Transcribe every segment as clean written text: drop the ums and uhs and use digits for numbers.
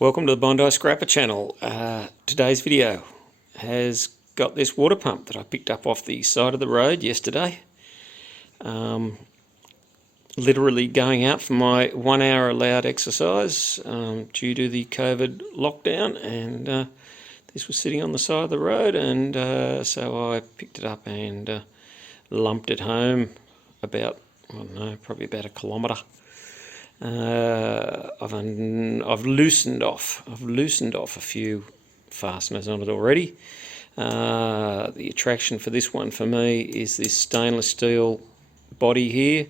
Welcome to the Bondi Scrapper channel. Today's video has got this water pump that I picked up off the side of the road yesterday. Literally going out for my 1 hour allowed exercise due to the COVID lockdown, and this was sitting on the side of the road, and so I picked it up and lumped it home about, I don't know, probably about a kilometre. I've loosened off a few fasteners on it already. The attraction for this one for me is this stainless steel body here.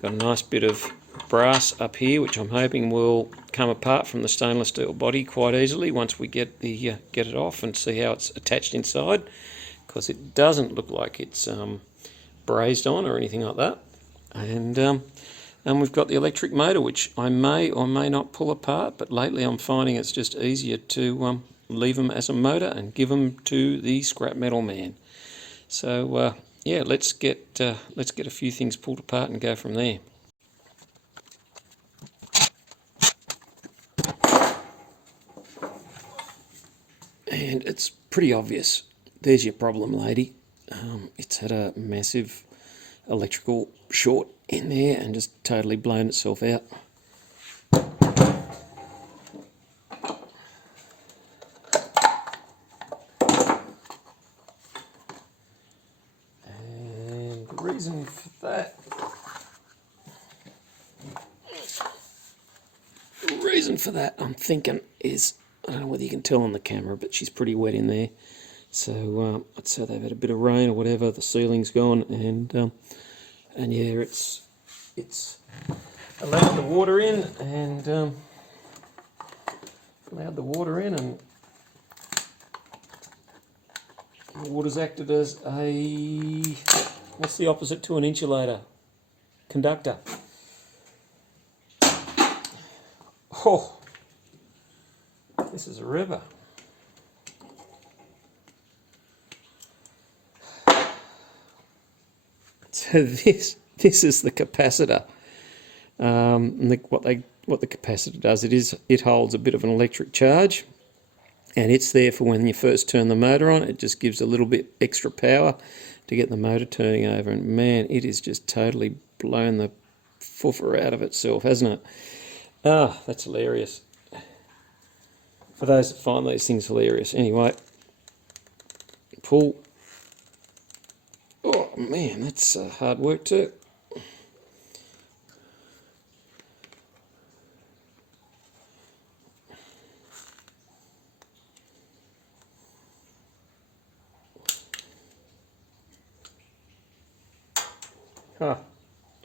Got a nice bit of brass up here, which I'm hoping will come apart from the stainless steel body quite easily once we get it off and see how it's attached inside, because it doesn't look like it's brazed on or anything like that. And we've got the electric motor, which I may or may not pull apart, but lately I'm finding it's just easier to leave them as a motor and give them to the scrap metal man. So yeah, let's get a few things pulled apart and go from there. And it's pretty obvious. There's your problem, lady. It's had a massive electrical short in there and just totally blown itself out. And the reason for that I'm thinking is, I don't know whether you can tell on the camera, but she's pretty wet in there. So I'd say they've had a bit of rain or whatever, the ceiling's gone, and yeah, it's allowed the water in, and the water's acted as a, what's the opposite to an insulator? Conductor. Oh, this is a river. So this is the capacitor. And what the capacitor does, it holds a bit of an electric charge, and it's there for when you first turn the motor on. It just gives a little bit extra power to get the motor turning over, and man, it is just totally blown the foofer out of itself, hasn't it? Ah, that's hilarious. For those that find these things hilarious. Anyway, pull. Oh man, that's hard work too.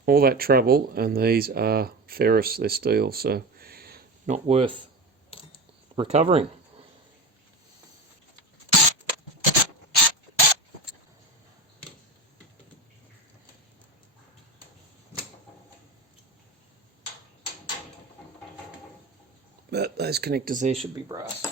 All that trouble, and these are ferrous, they're steel, so not worth recovering. But those connectors there should be brass.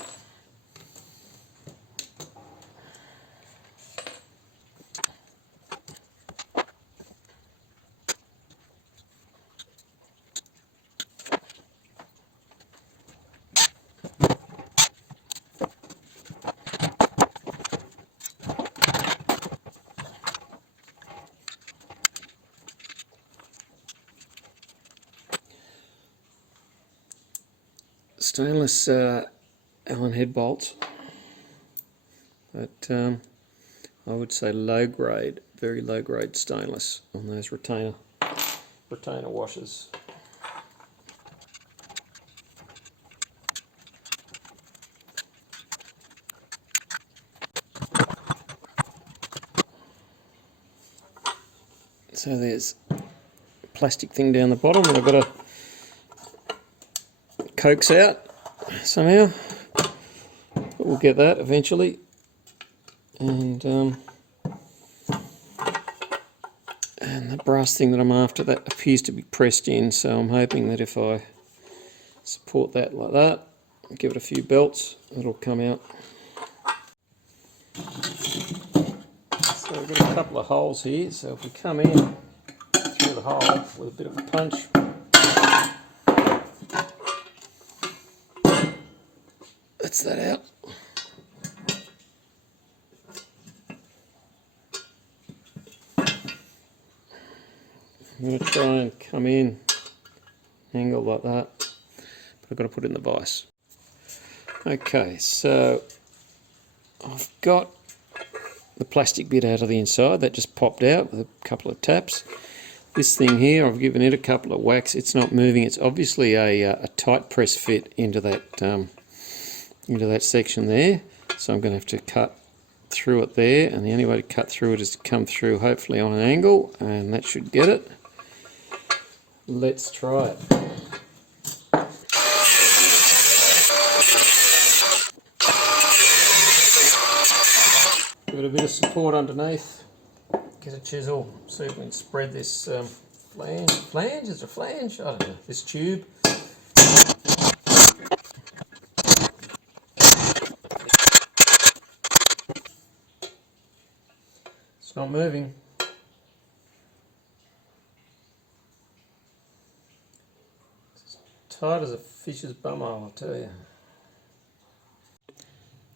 Stainless Allen head bolts, but I would say low grade, very low grade stainless on those retainer washers. So there's a plastic thing down the bottom that I've got to coax out somehow, but we'll get that eventually. And the brass thing that I'm after, that appears to be pressed in, so I'm hoping that if I support that like that, give it a few belts, it'll come out. So we've got a couple of holes here, so if we come in through the hole with a bit of a punch, lets that out. I'm going to try and come in, angle like that, but I've got to put it in the vise. Okay, so I've got the plastic bit out of the inside, that just popped out with a couple of taps. This thing here, I've given it a couple of whacks, it's not moving, it's obviously a tight press fit into that section there, so I'm going to have to cut through it there, and the only way to cut through it is to come through hopefully on an angle, and that should get it. Let's try it. Give it a bit of support underneath, get a chisel, see if we can spread this flange, is it a flange? I don't know, this tube. It's not moving. It's tight as a fish's bumhole, I'll tell you.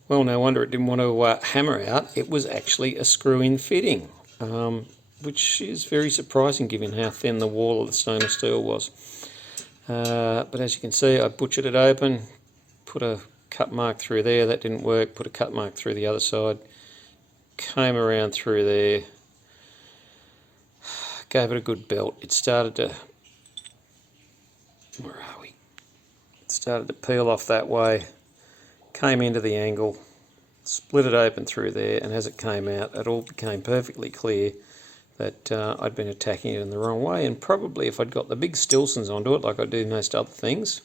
Well, no wonder it didn't want to hammer out. It was actually a screw-in fitting, which is very surprising given how thin the wall of the stainless steel was. But as you can see, I butchered it open, put a cut mark through there, that didn't work, put a cut mark through the other side, came around through there, gave it a good belt. It started to, where are we? It started to peel off that way, came into the angle, split it open through there, and as it came out, it all became perfectly clear that I'd been attacking it in the wrong way, and probably if I'd got the big Stilsons onto it, like I do most other things,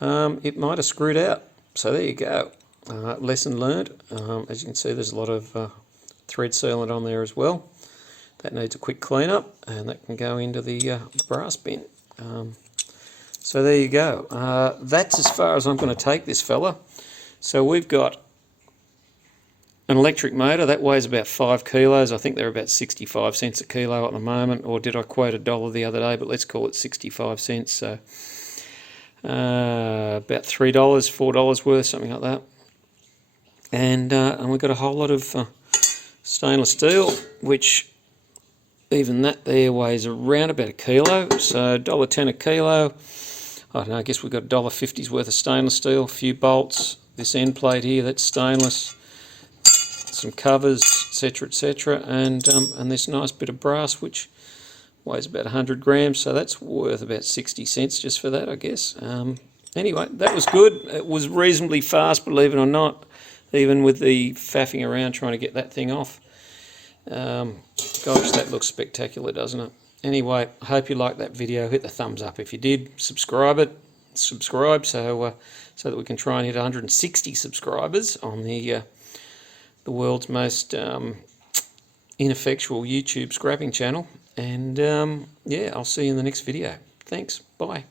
it might have screwed out. So there you go. Lesson learned. As you can see, there's a lot of thread sealant on there as well. That needs a quick clean up, and that can go into the brass bin. So there you go. That's as far as I'm going to take this fella. So we've got an electric motor that weighs about 5 kilos. I think they're about 65 cents a kilo at the moment, or did I quote $1 the other day? But let's call it 65 cents. So about $3, $4 worth, something like that. And we've got a whole lot of stainless steel, which even that there weighs around about a kilo. So $1.10 a kilo. I don't know, I guess we've got $1.50's worth of stainless steel, a few bolts, this end plate here, that's stainless, some covers, etc., and this nice bit of brass which weighs about 100 grams, so that's worth about 60 cents just for that, I guess. Anyway, that was good. It was reasonably fast, believe it or not, even with the faffing around trying to get that thing off. Gosh, that looks spectacular, doesn't it? Anyway, I hope you liked that video. Hit the thumbs up if you did. Subscribe so that we can try and hit 160 subscribers on the world's most ineffectual YouTube scrapping channel. And yeah, I'll see you in the next video. Thanks. Bye.